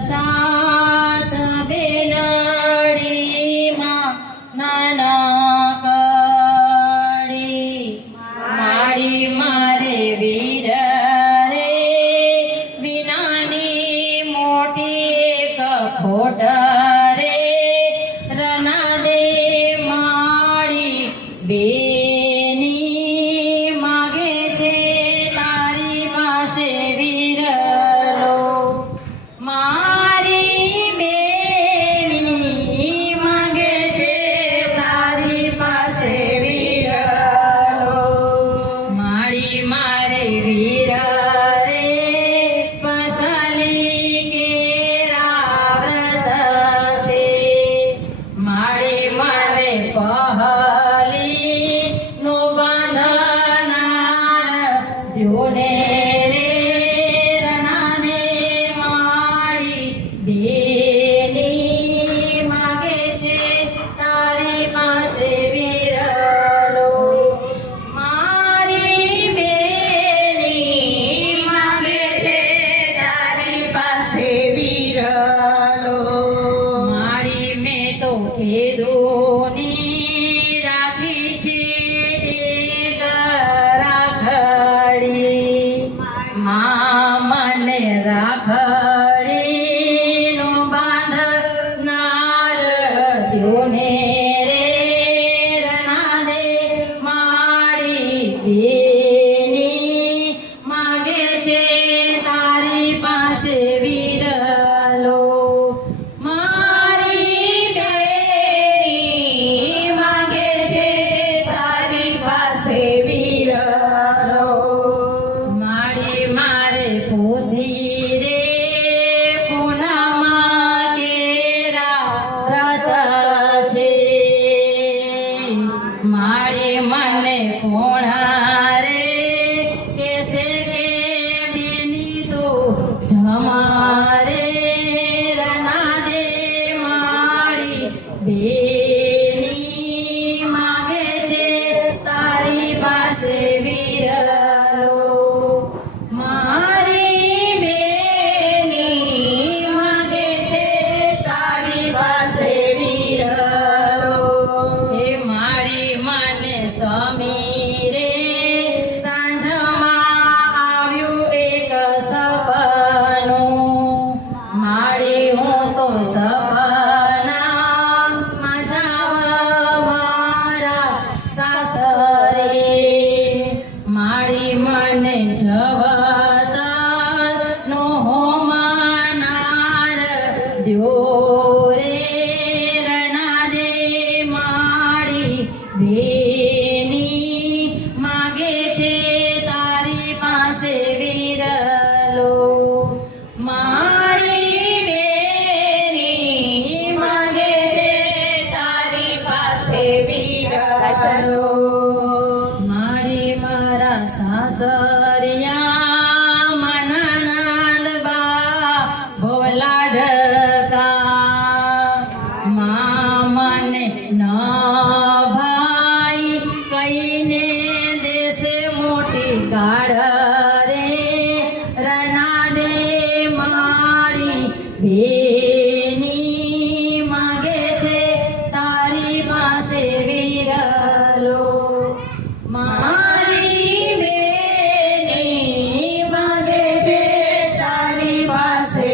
સાત બેનડીમાં નાનકડી મારી મારે વીર રે વિનાની મોટી એક ખોટ રે રના દે મારી બેની માગે છે તારી પાસે વીરલો મારી બેની માગે છે તારી પાસે વીરલો મારી મારે વીર રે પસલી કેરા વ્રત છે મારી મને પહલી નો બાંધનાર દ્યોને રે રણા દે મારી બેની માગે છે તારી પાસે વીરલો મારી બેની માગે છે તારી પાસે વીરલો મારી મેં તો કીધુંની રાખી છે એક રાખડી મા મને રાખડીનો બાંધનાર દ્યોને રે રણા દે મારી બેની માગે છે તારી પાસે વીરલો મારી બેની માગે છે તારી પાસે વીરલો મારી મારે ખુશી રે પૂનમમાં કેરા વ્રત છે મારી મને પોણા રે કેસે કે બેની તો જમા રે રણા દે મારી બેની માગે છે તારી પાસે વીરલો મારી બેની માગે છે તારી પાસે વીરલો હે મારી મને સ્વામી રે સાંજમાં આવ્યું એક સપનું મારી હું તો સપનામાં જાવા મારા સાસરે મારી મને જવતર નો હોમાનાર દ્યો રે રણા દે મારી બેની માગે છે તારી પાસે વીરલો મારી બેની માગે છે તારી પાસે વીરલો મારી મારા સાસરિયા મનનાલ બા ભોલા ઢકા મા મને ન ભાઈ કહીને દેશે મોટી ગાઢ રે રણા દે મારી બેની માગે છે તારી પાસે વીરલો મારી બેની માગે છે તારી પાસે